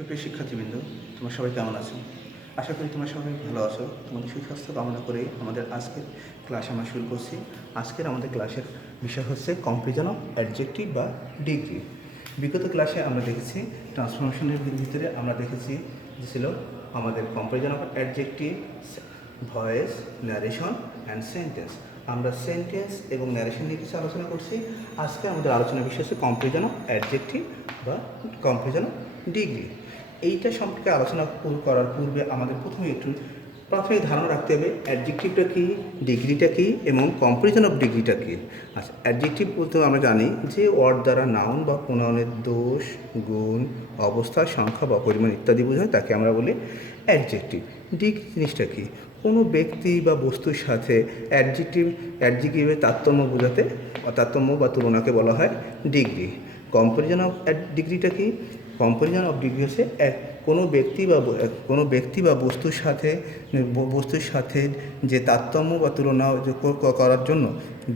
সুপ্রিয় শিক্ষার্থীবৃন্দ, তোমরা সবাই কেমন আছো? আশা করি তোমরা সবাই ভালো আছো। তোমাদের সুস্বাস্থ্য কামনা করে আমাদের আজকের ক্লাস আমরা শুরু করছি। আজকের আমাদের ক্লাসের বিষয় হচ্ছে কম্পারিজন অফ অ্যাডজেক্টিভ বা ডিগ্রি। বিগত ক্লাসে আমরা দেখেছি ট্রান্সফরমেশনের ভিতরে আমরা দেখেছি যে ছিল আমাদের comparison of adjective, voice, narration and sentence. আমরা সেন্টেন্স এবং ন্যারেশন নিয়ে কিছু আলোচনা করছি। আজকে আমাদের আলোচনার বিষয় হচ্ছে কম্পারিজন অফ অ্যাডজেক্টিভ বা কম্পারিজন অফ ডিগ্রি। এইটা সম্পর্কে আলোচনা করার পূর্বে আমাদের প্রথমে একটু প্রাথমিক ধারণা রাখতে হবে অ্যাডজেক্টিভটা কী, ডিগ্রিটা কী এবং কম্পারিজন অফ ডিগ্রিটা কী। আচ্ছা, অ্যাডজেক্টিভ বলতে আমরা জানি যে ওয়ার্ড দ্বারা নাউন বা প্রোনাউনের দোষ, গুণ, অবস্থা, সংখ্যা বা পরিমাণ ইত্যাদি বোঝায়, তাকে আমরা বলি অ্যাডজেক্টিভ। ডিগ্রি জিনিসটা কী? কোনো ব্যক্তি বা বস্তুর সাথে অ্যাডজেক্টিভের তারতম্য বোঝাতে তারতম্য বা তুলনাকে বলা হয় ডিগ্রি। কম্পারিজন অফ ডিগ্রিটা কী? কম্পারিজন অফ ডিগ্রি হচ্ছে কোনো ব্যক্তি বা বস্তুর সাথে যে তারতম্য বা তুলনা করার জন্য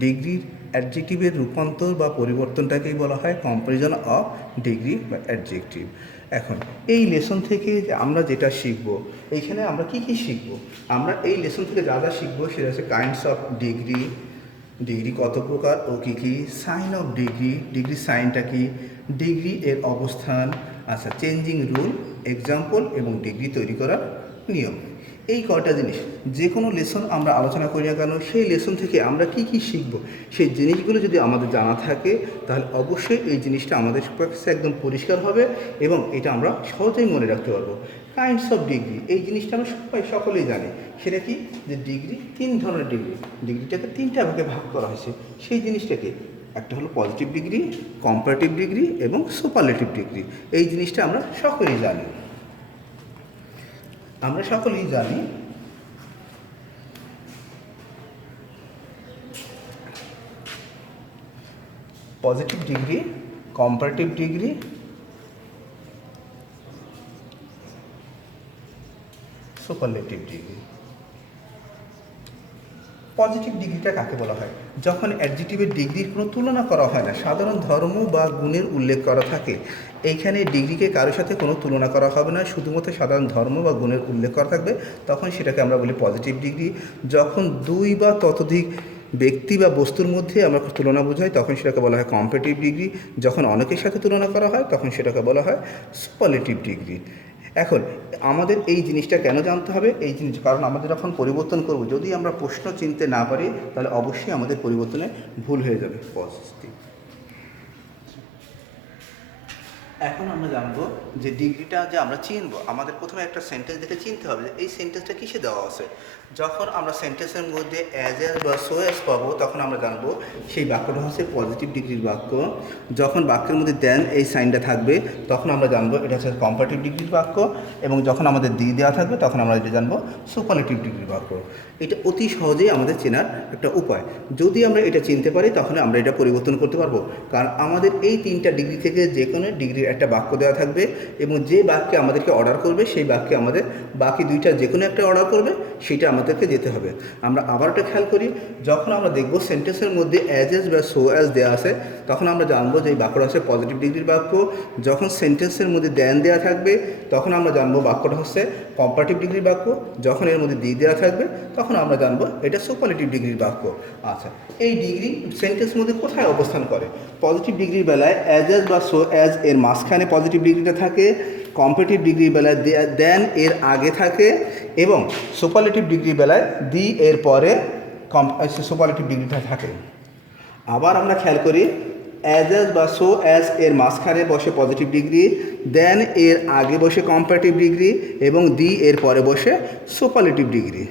ডিগ্রির অ্যাডজেক্টিভের রূপান্তর বা পরিবর্তনটাকেই বলা হয় কম্পারিজন অফ ডিগ্রি বা অ্যাডজেক্টিভ। এখন এই লেসন থেকে আমরা যেটা শিখব, এইখানে আমরা কি শিখব? আমরা এই লেসন থেকে যা শিখব সেটা হচ্ছে কাইন্ডস অফ ডিগ্রি, ডিগ্রি কত প্রকার ও কী, সাইন অফ ডিগ্রি, ডিগ্রি সাইনটা কি, ডিগ্রি এর অবস্থান, আচ্ছা চেঞ্জিং রুল, এক্সাম্পল এবং ডিগ্রি তৈরি করার নিয়ম। এই কয়টা জিনিস যে কোনো লেসন আমরা আলোচনা করি না কেন, সেই লেসন থেকে আমরা কি শিখব, সেই জিনিসগুলো যদি আমাদের জানা থাকে তাহলে অবশ্যই এই জিনিসটা আমাদের কাছে একদম পরিষ্কার হবে এবং এটা আমরা সহজেই মনে রাখতে পারবো। কাইন্ডস অফ ডিগ্রি, এই জিনিসটা আমরা সকলেই জানি। সেটা কি? যে ডিগ্রি তিন ধরনের ডিগ্রিটাকে তিনটা ভাগে ভাগ করা হয়েছে। সেই জিনিসটাকে একটা হলো পজিটিভ ডিগ্রি, কম্পারেটিভ ডিগ্রি এবং সুপারলেটিভ ডিগ্রি। এই জিনিসটা আমরা সকলেই জানি। Positive degree, comparative degree, superlative degree. Positive ডিগ্রিটা কাকে বলা হয়? যখন অ্যাডজেক্টিভের ডিগ্রির কোনো তুলনা করা হয় না, সাধারণ ধর্ম বা গুণের উল্লেখ করা থাকে। এইখানে ডিগ্রিকে কারোর সাথে কোনো তুলনা করা হবে না, শুধুমাত্র সাধারণ ধর্ম বা গুণের উল্লেখ করা থাকবে, তখন সেটাকে আমরা বলি পজিটিভ ডিগ্রি। যখন দুই বা ততোধিক ব্যক্তি বা বস্তুর মধ্যে আমরা তুলনা বোঝাই তখন সেটাকে বলা হয় কম্পারেটিভ ডিগ্রি। যখন অনেকের সাথে তুলনা করা হয় তখন সেটাকে বলা হয় সুপারলেটিভ ডিগ্রি। এখন আমাদের এই জিনিসটা কেন জানতে হবে? এই জিনিস কারণ আমাদের যখন পরিবর্তন করব, যদি আমরা প্রশ্ন চিনতে না পারি তাহলে অবশ্যই আমাদের পরিবর্তনে ভুল হয়ে যাবে। পজিটিভ। এখন আমরা জানবো যে ডিগ্রিটা যে আমরা চিনবো, আমাদের প্রথমে একটা সেন্টেন্স দেখে চিনতে হবে যে এই সেন্টেন্সটা কিসে দেওয়া আছে। যখন আমরা সেন্টেন্সের মধ্যে অ্যাজ বা সো অ্যাজ পাবো তখন আমরা জানবো সেই বাক্যটা হচ্ছে পজিটিভ ডিগ্রির বাক্য। যখন বাক্যের মধ্যে দেন এই সাইনটা থাকবে তখন আমরা জানবো এটা হচ্ছে কম্পারেটিভ ডিগ্রির বাক্য, এবং যখন আমাদের দেওয়া থাকবে তখন আমরা এটা জানবো সুপারলেটিভ ডিগ্রির বাক্য। এটা অতি সহজেই আমাদের চেনার একটা উপায়। যদি আমরা এটা চিনতে পারি তাহলে আমরা এটা পরিবর্তন করতে পারবো, কারণ আমাদের এই তিনটা ডিগ্রি থেকে যে কোনো ডিগ্রির একটা বাক্য দেওয়া থাকবে এবং যে বাক্যে আমাদেরকে অর্ডার করবে সেই বাক্যে আমাদের বাকি দুইটা যে কোনো একটা অর্ডার করবে, সেটা আমাদেরকে যেতে হবে। আমরা আবার একটা খেয়াল করি, যখন আমরা দেখব সেন্টেন্সের মধ্যে অ্যাজ বা সো অ্যাজ দেওয়া আছে তখন আমরা জানবো যে এই বাক্যটা হচ্ছে পজিটিভ ডিগ্রির বাক্য। যখন সেন্টেন্সের মধ্যে দেন দেওয়া থাকবে তখন আমরা জানবো বাক্যটা হচ্ছে কম্পারেটিভ ডিগ্রির বাক্য। যখন এর মধ্যে দেওয়া থাকবে তখন আমরা জানবো এটা সুপারলেটিভ ডিগ্রির বাক্য। আচ্ছা, এই ডিগ্রি সেন্টেন্সের মধ্যে কোথায় অবস্থান করে? পজিটিভ ডিগ্রির বেলায় অ্যাজ বা সো অ্যাজ এর মাঝখানে পজিটিভ ডিগ্রিটা থাকে, কম্পারেটিভ ডিগ্রির বেলায় দেন এর আগে থাকে, এবং সুপারলেটিভ ডিগ্রির বেলায় দি এর পরে সুপারলেটিভ ডিগ্রিটা থাকে। আবার আমরা খেয়াল করি, অ্যাজ বা সো অ্যাজ এর মাঝখানে বসে পজিটিভ ডিগ্রি, দেন এর আগে বসে কম্পারেটিভ ডিগ্রি এবং দি এর পরে বসে সুপারলেটিভ ডিগ্রি।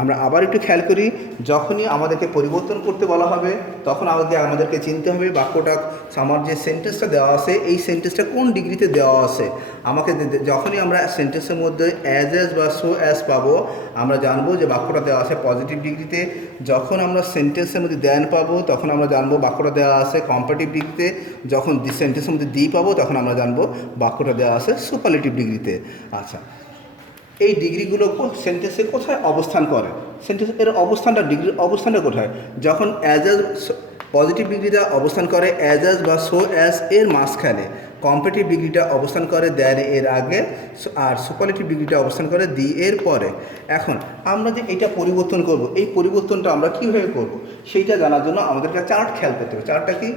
আমরা আবার একটু খেয়াল করি, যখনই আমাদেরকে পরিবর্তন করতে বলা হবে তখন আমাদেরকে চিনতে হবে বাক্যটা, আমার যে সেন্টেন্সটা দেওয়া আছে এই সেন্টেন্সটা কোন ডিগ্রিতে দেওয়া আছে। আমাকে যখনই আমরা সেন্টেন্সের মধ্যে অ্যাজ বা সো অ্যাজ পাবো আমরা জানবো যে বাক্যটা দেওয়া আছে পজিটিভ ডিগ্রিতে। যখন আমরা সেন্টেন্সের মধ্যে দেন পাবো তখন আমরা জানবো বাক্যটা দেওয়া আছে কম্পারেটিভ ডিগ্রিতে। যখন সেন্টেন্সের মধ্যে দি পাবো তখন আমরা জানবো বাক্যটা দেওয়া আছে সুপারলেটিভ ডিগ্রিতে। আচ্ছা, এই ডিগ্রিগুলো সেন্টেন্সে কোথায় অবস্থান করে? সেন্টেন্সের ডিগ্রির অবস্থানটা কোথায়? যখন পজিটিভ ডিগ্রিটা অবস্থান করে অ্যাজ বা সো অ্যাজ এর মাঝখানে, কম্পারেটিভ ডিগ্রিটা অবস্থান করে দ্যান এর আগে, আর সুপারলেটিভ ডিগ্রিটা অবস্থান করে দি এর পরে। এখন আমরা যে এটা পরিবর্তন করব, এই পরিবর্তনটা আমরা কীভাবে করব সেইটা জানার জন্য আমাদের একটা চার্ট খেয়াল করতে হবে। চার্টটা কি,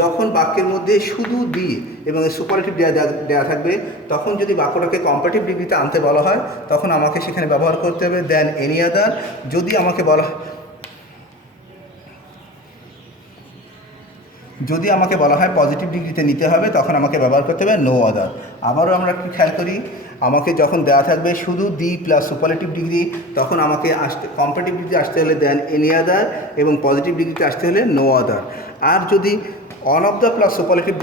যখন বাক্যের মধ্যে শুধু দি এবং সুপারলেটিভ দেওয়া থাকবে, তখন যদি বাক্যটাকে কম্পারেটিভ ডিগ্রিতে আনতে বলা হয় তখন আমাকে সেখানে ব্যবহার করতে হবে দ্যান এনি আদার। যদি আমাকে বলা হয় পজিটিভ ডিগ্রিতে নিতে হবে তখন আমাকে ব্যবহার করতে হবে নো আদার। আবারও আমরা একটু খেয়াল করি, আমাকে যখন দেওয়া থাকবে শুধু দি প্লাস সুপারলেটিভ ডিগ্রি, তখন আমাকে কম্পারেটিভ ডিগ্রিতে আসতে হলে দেন এনি আদার এবং পজিটিভ ডিগ্রিতে আসতে হলে নো আদার। আর যদি one of the plus superlative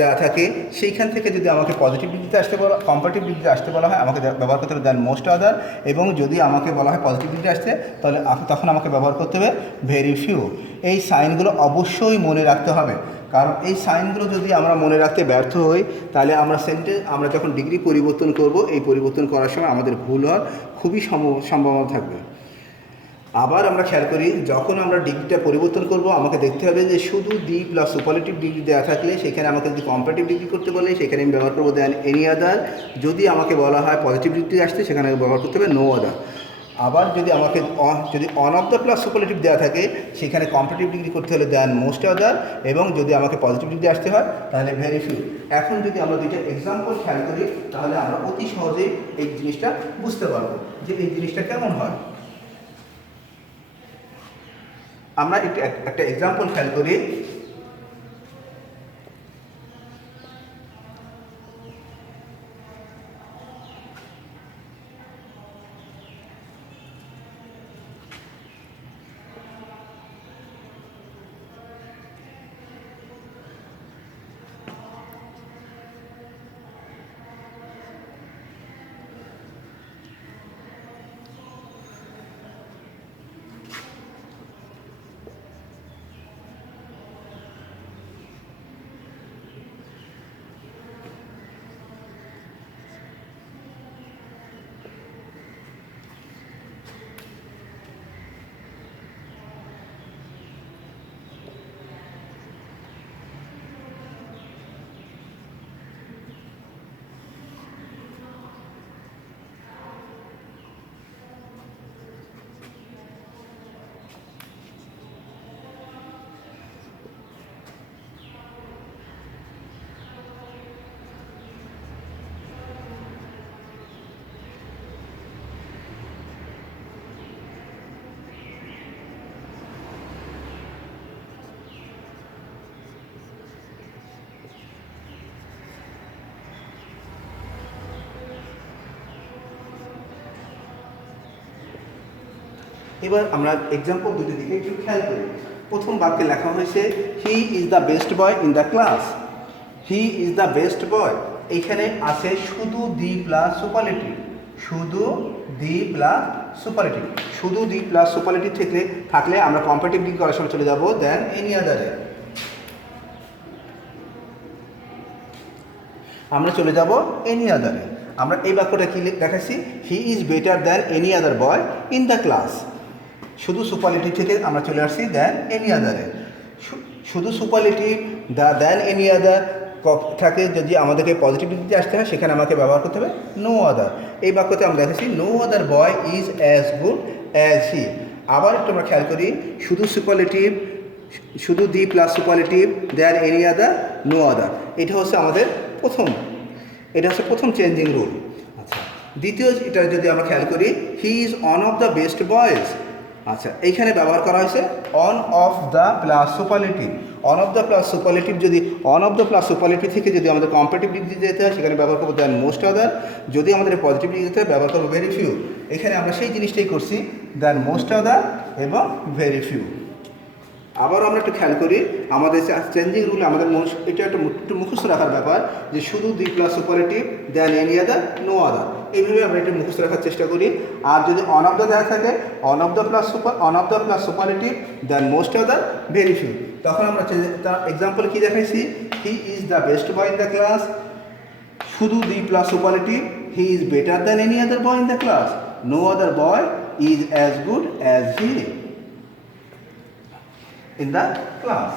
দেওয়া থাকে, সেইখান থেকে যদি আমাকে পজিটিভ ডিগ্রিতে কম্পারেটিভ ডিগ্রিতে আসতে বলা হয়, আমাকে ব্যবহার করতে হবে দেন মোস্ট আদার। এবং যদি আমাকে বলা হয় পজিটিভ ডিগ্রিতে আসতে, তাহলে তখন আমাকে ব্যবহার করতে হবে ভেরি ফিউ। এই সাইনগুলো অবশ্যই মনে রাখতে হবে, কারণ এই সাইনগুলো যদি আমরা মনে রাখতে ব্যর্থ হই, তাহলে আমরা যখন ডিগ্রি পরিবর্তন করব, এই পরিবর্তন করার সময় আমাদের ভুল হওয়ার খুবই সম্ভাবনা থাকবে। আবার আমরা খেয়াল করি, যখন আমরা ডিগ্রিটা পরিবর্তন করব, আমাকে দেখতে হবে যে শুধু দি প্লাস সুপারলেটিভ ডিগ্রি দেওয়া থাকলে সেখানে আমাকে যদি কম্পারেটিভ ডিগ্রি করতে বলে সেখানে আমি ব্যবহার করবো দেন এনি আদার। যদি আমাকে বলা হয় পজিটিভ ডিগ্রি আসতে, সেখানে ব্যবহার করতে হবে নো আদার। আবার যদি one of the plus superlative দেওয়া থাকে, সেখানে কম্পারেটিভ ডিগ্রি করতে হলে দেন মোস্ট আদার। এবং যদি আমাকে পজিটিভ ডিগ্রি আসতে হয় তাহলে ভেরি ফিউ। এখন যদি আমরা দুইটা এক্সাম্পল খেয়াল করি, তাহলে আমরা অতি সহজেই এই জিনিসটা বুঝতে পারবো যে এই জিনিসটা কেমন হয়। আমরা একটা এক্সাম্পল খেয়াল করি। এবার আমরা এক্সাম্পল দুটো দিকে একটু খেয়াল করি। প্রথম বাক্যে লেখা হয়েছে হি is the best boy in the class. He is the best বয়, এইখানে আছে শুধু দি প্লাস সুপারলেটিভ, শুধু দি প্লাস সুপারলেটিভ। শুধু দি প্লাস সুপারলেটিভ থাকলে আমরা কম্পারেটিভ ডিগ্রি করার সময় চলে যাব দেন এনি আদারে। আমরা চলে যাব এনি আদারে। আমরা এই বাক্যটা কি দেখাচ্ছি, হি is better than any other boy in the class. শুধু সুপারলেটিভ থেকে আমরা চলে আসছি দেন এনি আদারে। শুধু সুপারলেটিভ দেন এনি আদার থাকে, যদি আমাদেরকে পজিটিভ ডিগ্রিতে আসতে হয় সেখানে আমাকে ব্যবহার করতে হবে নো আদার। এই বাক্যতে আমরা দেখাচ্ছি no other boy is as good as he. আবার একটু আমরা খেয়াল করি, শুধু the plus superlative than any other no other. এটা হচ্ছে আমাদের প্রথম চেঞ্জিং রুল। আচ্ছা, দ্বিতীয় এটা যদি আমরা খেয়াল করি, he is on of the best boys. আচ্ছা, এইখানে ব্যবহার করা হয়েছে on of the plus superlative. On of the plus superlative থেকে যদি আমাদের কম্পারেটিভ ডিগ্রি যেতে হয় সেখানে ব্যবহার করবো দেন মোস্ট আদার। যদি আমাদের পজিটিভ ডিগ্রি যেতে হয় ব্যবহার করবো ভেরি ফিউ। এখানে আমরা সেই জিনিসটাই করছি, দেন মোস্ট আদার এবং ভেরি ফিউ। আবারও আমরা একটু খেয়াল করি, আমাদের চেঞ্জিং রুল এটা একটু মুখস্থ রাখার ব্যাপার, যে শুধু the plus superlative than any other no other. এইভাবে আমরা একটু মুখস্থ রাখার চেষ্টা করি। আর যদি অন অফ দ্য দেওয়া থাকে, one of the plus superlative then most other very few, তখন আমরা তার এক্সাম্পল কী দেখাইছি, he is the best boy in the class. শুধু the plus superlative, he is better than any other boy in the class. No other boy is as good as he in the class.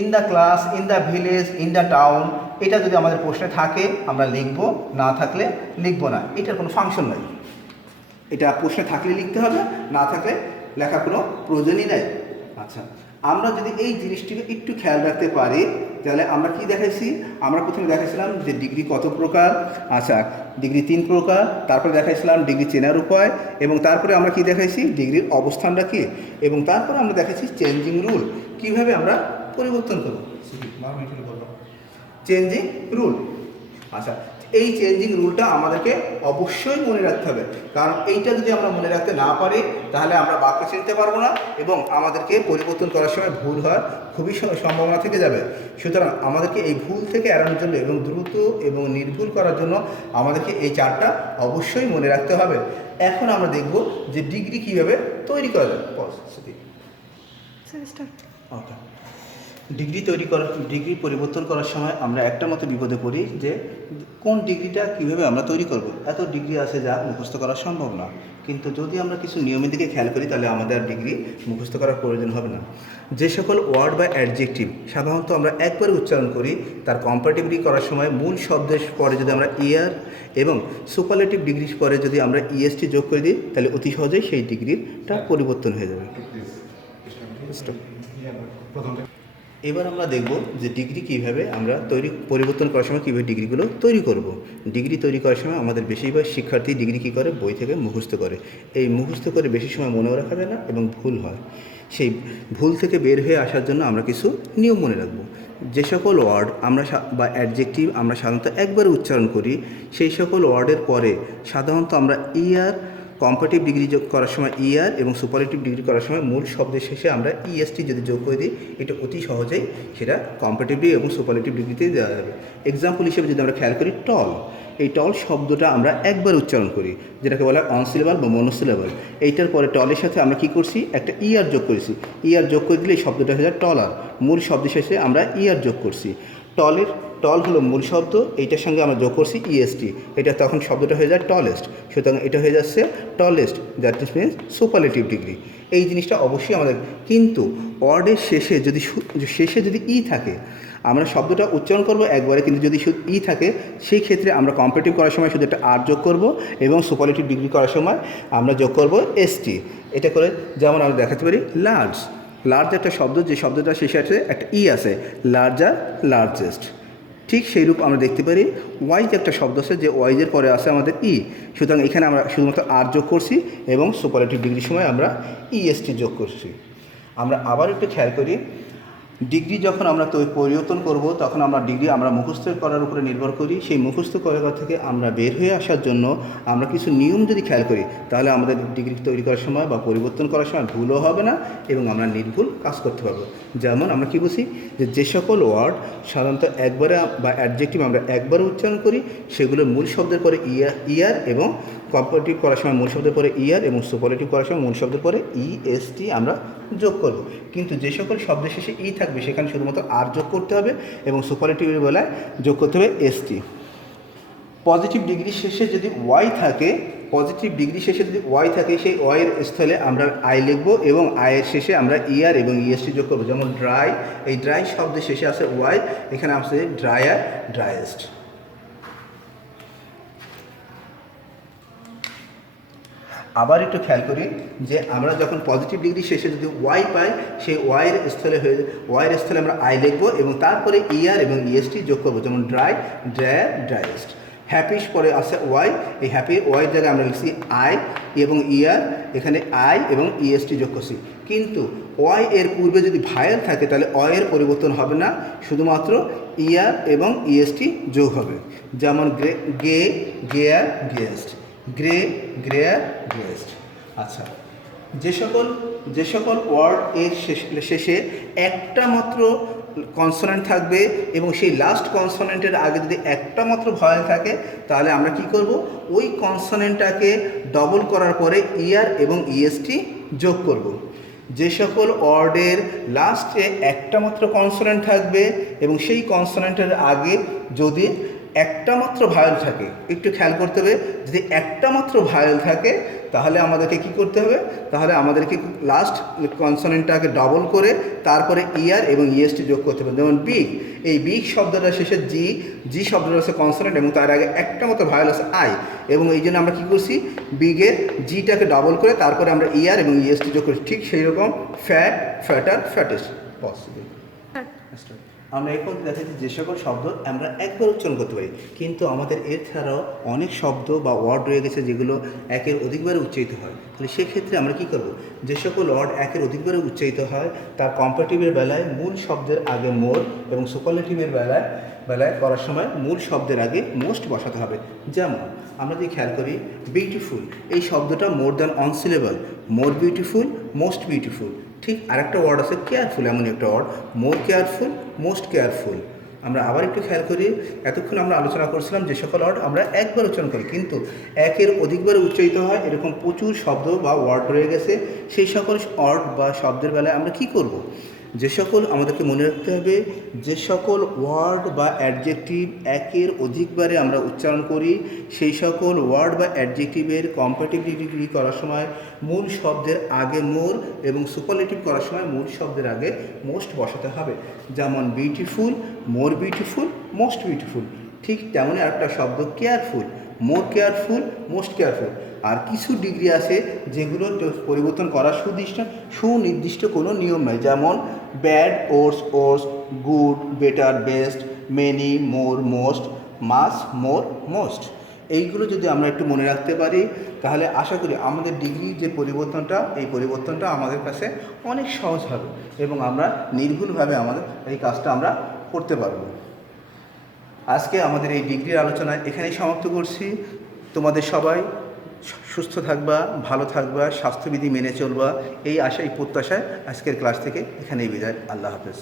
In the class, in the village, in the town, এটা যদি আমাদের প্রশ্নে থাকে আমরা লিখব, না থাকলে লিখব না। এটার কোনো ফাংশন নাই, এটা প্রশ্নে থাকলে লিখতে হবে, না থাকলে লেখার কোনো প্রয়োজনই নেই। আচ্ছা, আমরা যদি এই জিনিসটিকে একটু খেয়াল রাখতে পারি তাহলে আমরা কি দেখাইছি, আমরা প্রথমে দেখাইছিলাম যে ডিগ্রি কত প্রকার। আচ্ছা, ডিগ্রি 3 প্রকার, তারপরে দেখাইছিলাম ডিগ্রি চেনার উপায়, এবং তারপরে আমরা কি দেখাইছি ডিগ্রির অবস্থানটা কী, এবং তারপরে আমরা দেখাইছি চেঞ্জিং রুল, কীভাবে আমরা পরিবর্তন করব, চেঞ্জিং রুল। আচ্ছা, এই চেঞ্জিং রুলটা আমাদেরকে অবশ্যই মনে রাখতে হবে, কারণ এইটা যদি আমরা মনে রাখতে না পারি তাহলে আমরা বাক্য চিনতে পারবো না এবং আমাদেরকে পরিবর্তন করার সময় ভুল হওয়ার খুবই সম্ভাবনা থেকে যাবে। সুতরাং আমাদেরকে এই ভুল থেকে এড়ানোর জন্য এবং দ্রুত এবং নির্ভুল করার জন্য আমাদেরকে এই চারটা অবশ্যই মনে রাখতে হবে। এখন আমরা দেখব যে ডিগ্রি কীভাবে তৈরি করা যায়। ওকে, ডিগ্রি পরিবর্তন করার সময় আমরা একটা মতো বিপদে পড়ি যে কোন ডিগ্রিটা কীভাবে আমরা তৈরি করব। এত ডিগ্রি আছে যা মুখস্থ করা সম্ভব না, কিন্তু যদি আমরা কিছু নিয়মের দিকে খেয়াল করি তাহলে আমাদের আর ডিগ্রি মুখস্থ করার প্রয়োজন হবে না। যে সকল ওয়ার্ড বা অ্যাডজেক্টিভ সাধারণত আমরা একবারে উচ্চারণ করি তার কম্পারেটিভলি করার সময় মূল শব্দের পরে যদি আমরা ইয়ার এবং সুপারলেটিভ ডিগ্রি পরে যদি আমরা ইএসটি যোগ করে দিই তাহলে অতি সহজেই সেই ডিগ্রিটা পরিবর্তন হয়ে যাবে। এবার আমরা দেখব যে ডিগ্রি কীভাবে আমরা পরিবর্তন করার সময় কীভাবে ডিগ্রিগুলো তৈরি করব। ডিগ্রি তৈরি করার সময় আমাদের বেশিরভাগ শিক্ষার্থী ডিগ্রি কী করে, বই থেকে মুখস্থ করে। এই মুখস্থ করে বেশি সময় মনেও রাখা যায় না এবং ভুল হয়। সেই ভুল থেকে বের হয়ে আসার জন্য আমরা কিছু নিয়ম মনে রাখবো। যে সকল ওয়ার্ড আমরা বা অ্যাডজেক্টিভ আমরা সাধারণত একবারে উচ্চারণ করি সেই সকল ওয়ার্ডের পরে সাধারণত আমরা ইয়ার কম্পারেটিভ ডিগ্রি যোগ করার সময় ইয়ার এবং সুপারলেটিভ ডিগ্রি করার সময় মূল শব্দের শেষে আমরা ইএসটি যদি যোগ করে দিই এটা অতি সহজেই সেটা কম্পারেটিভ এবং সুপারলেটিভ ডিগ্রিতেই দেওয়া যাবে। এক্সাম্পল হিসেবে যদি আমরা খেয়াল করি টল, এই টল শব্দটা আমরা একবার উচ্চারণ করি যেটাকে বলা হয় অনসিলেবল বা মনোসিলেবল। এইটার পরে টলের সাথে আমরা কি করছি, একটা ইয়ার যোগ করেছি। ইয়ার যোগ করে দিলে এই শব্দটা হয়ে যায় টলার, মূল শব্দের শেষে আমরা ইয়ার যোগ করছি। টল হলো মূল শব্দ, এইটার সঙ্গে আমরা যোগ করছি ইএসটি, এটা তখন শব্দটা হয়ে যায় টলেস্ট। সুতরাং এটা হয়ে যাচ্ছে tallest, that means superlative degree. এই জিনিসটা অবশ্যই আমাদের, কিন্তু ওয়ার্ডের শেষে যদি ই থাকে আমরা শব্দটা উচ্চারণ করব একবারে, কিন্তু যদি শুধু ই থাকে সেই ক্ষেত্রে আমরা কম্পারেটিভ করার সময় শুধু একটা আর যোগ করব এবং সুপারলেটিভ ডিগ্রি করার সময় আমরা যোগ করব এসটি। এটা করে যেমন আমরা দেখাতে পারি লার্জ একটা শব্দ, যে শব্দটা শেষে আছে একটা ই আছে, লার্জার, লার্জেস্ট। ঠিক সেইরূপ আমরা দেখতে পারি ওয়াইজ একটা শব্দ আছে যে ওয়াইজের পরে আছে আমাদের ই, সুতরাং এখানে আমরা শুধুমাত্র আর যোগ করছি এবং সুপারলেটিভ ডিগ্রির সময় আমরা ইএসটি যোগ করছি। আমরা আবার একটু খেয়াল করি, ডিগ্রি যখন আমরা পরিবর্তন করব তখন আমরা ডিগ্রি আমরা মুখস্থ করার উপরে নির্ভর করি। সেই মুখস্থ করার থেকে আমরা বের হয়ে আসার জন্য আমরা কিছু নিয়ম যদি খেয়াল করি তাহলে আমাদের ডিগ্রি তৈরি করার সময় বা পরিবর্তন করার সময় ভুলও হবে না এবং আমরা নির্ভুল কাজ করতে পারবো। যেমন আমরা কি বুঝি যে সকল ওয়ার্ড সাধারণত একবারে বা অ্যাডজেক্টিভ আমরা একবারে উচ্চারণ করি সেগুলোর মূল শব্দের পরে ইয়ার এবং কম্পারেটিভ করার সময় মূল শব্দের পরে ইয়ার এবং সুপারলেটিভ করার সময় মূল শব্দের পরে ইএসটি আমরা যোগ করব। কিন্তু যে সকল শব্দের শেষে ই থাকবে সেখানে শুধুমাত্র আর যোগ করতে হবে এবং সুপারলেটিভের বেলায় যোগ করতে হবে এসটি। পজিটিভ ডিগ্রি শেষে যদি ওয়াই থাকে, সেই ওয়াইয়ের স্থলে আমরা আই লিখব এবং আয়ের শেষে আমরা ইয়ার এবং ইএসটি যোগ করবো। যেমন ড্রাই, এই ড্রাই শব্দের শেষে আছে ওয়াই, এখানে আসছে ড্রায়ার, ড্রায়েস্ট। আবার একটু খেয়াল করি যে আমরা যখন পজিটিভ ডিগ্রি শেষে যদি ওয়াই পাই সেই ওয়াইয়ের স্থলে আমরা আই লিখব এবং তারপরে ইয়ার এবং ইএসটি যোগ করবো। যেমন ড্রাই, ড্রায়ার, ড্রায়েস্ট। হ্যাপির পরে আছে ওয়াই, এই হ্যাপি ওয়াইয়ের জায়গায় আমরা লিখছি আই এবং ইয়ার, এখানে আই এবং ইএসটি যোগ করছি। কিন্তু ওয়াই এর পূর্বে যদি ভায়েল থাকে তাহলে ওয়াইয়ের পরিবর্তন হবে না, শুধুমাত্র ইয়ার এবং ইএসটি যোগ হবে। যেমন গে, গেয়ার, গেস্ট, গ্রে, গ্রেয়ার, গ্রেস্ট। আচ্ছা, যে সকল ওয়ার্ড এর শেষে একটা মাত্র কনসোনেন্ট থাকবে এবং সেই লাস্ট কনসোনেন্টের আগে যদি একটা মাত্র ভয়েল থাকে তাহলে আমরা কি করব, ওই কনসোনেন্টটাকে ডবল করার পরে ইয়ার এবং ইএসটি যোগ করব। যে সকল ওয়ার্ডের লাস্টে একটা মাত্র কনসোনেন্ট থাকবে এবং সেই কনসোনেন্টের আগে যদি একটা মাত্র ভায়েল থাকে, একটু খেয়াল করতে হবে, যদি একটা মাত্র ভায়েল থাকে তাহলে আমাদেরকে কি করতে হবে, তাহলে আমাদেরকে লাস্ট কনসোনেন্টটাকে ডবল করে তারপরে ইয়ার এবং ইএসটি যোগ করতে হবে। যেমন বিগ, এই বিগ শব্দটা শেষে জি শব্দটা হচ্ছে কনসোনেন্ট এবং তার আগে একটা মতো ভায়োল আছে আই, এবং এই জন্য আমরা কী করছি, বিগের জিটাকে ডবল করে তারপরে আমরা ইয়ার এবং ইএসটি যোগ করছি। ঠিক সেই রকম ফ্যাট, ফ্যাটার, ফ্যাটেস্ট পসিবল। আমরা এখন দেখাচ্ছি যে সকল শব্দ আমরা একবার উচ্চারণ করতে পারি, কিন্তু আমাদের এছাড়াও অনেক শব্দ বা ওয়ার্ড রয়ে গেছে যেগুলো একের অধিকবারে উচ্চারিত হয়। তাহলে সেক্ষেত্রে আমরা কী করব, যে সকল ওয়ার্ড একের অধিকবারে উচ্চারিত হয় তার কম্পারেটিভের বেলায় মূল শব্দের আগে মোর এবং সুপারলেটিভের বেলায় করার সময় মূল শব্দের আগে মোস্ট বসাতে হবে। যেমন আমরা যদি খেয়াল করি বিউটিফুল, এই শব্দটা more than one syllable, more beautiful, most beautiful. ঠিক আরেকটা ওয়ার্ড আছে কেয়ারফুল, এমন একটা word, more careful, most careful. আমরা আবার একটু খেয়াল করি, এতক্ষণ আমরা আলোচনা করছিলাম যে সকল ওয়ার্ড আমরা একবার উচ্চারণ করি কিন্তু একের অধিকবার উচ্চারিত হয়, এরকম প্রচুর শব্দ বা ওয়ার্ড রয়ে গেছে। সেই সকল ওয়ার্ড বা শব্দের বেলায় আমরা কি করব, যে সকল আমাদেরকে মনে রাখতে হবে, যে সকল ওয়ার্ড বা অ্যাডজেক্টিভ একের অধিকবারে আমরা উচ্চারণ করি সেই সকল ওয়ার্ড বা অ্যাডজেক্টিভের কম্পারেটিভ ডিগ্রি করার সময় মূল শব্দের আগে মোর এবং সুপারলেটিভ করার সময় মূল শব্দের আগে মোস্ট বসাতে হবে। যেমন beautiful, more beautiful, most beautiful. ঠিক তেমনই আরেকটা শব্দ careful, more careful, most careful. আর কিছু ডিগ্রি আছে যেগুলো পরিবর্তন করা সুনির্দিষ্ট কোনো নিয়ম নয়, যেমন bad, ওর্স, good, better, best, many, মোর, মোস্ট, মাস, মোর, মোস্ট। এইগুলো যদি আমরা একটু মনে রাখতে পারি তাহলে আশা করি আমাদের ডিগ্রি যে পরিবর্তনটা, এই পরিবর্তনটা আমাদের কাছে অনেক সহজ হবে এবং আমরা নির্ভুলভাবে আমাদের এই কাজটা আমরা করতে পারব। আজকে আমাদের এই ডিগ্রির আলোচনা এখানেই সমাপ্ত করছি। তোমাদের সবাই সুস্থ থাকবা, ভালো থাকবা, স্বাস্থ্যবিধি মেনে চলবা, এই আশা, এই প্রত্যাশায় আজকের ক্লাস থেকে এখানেই বিদায়। আল্লাহ হাফেজ।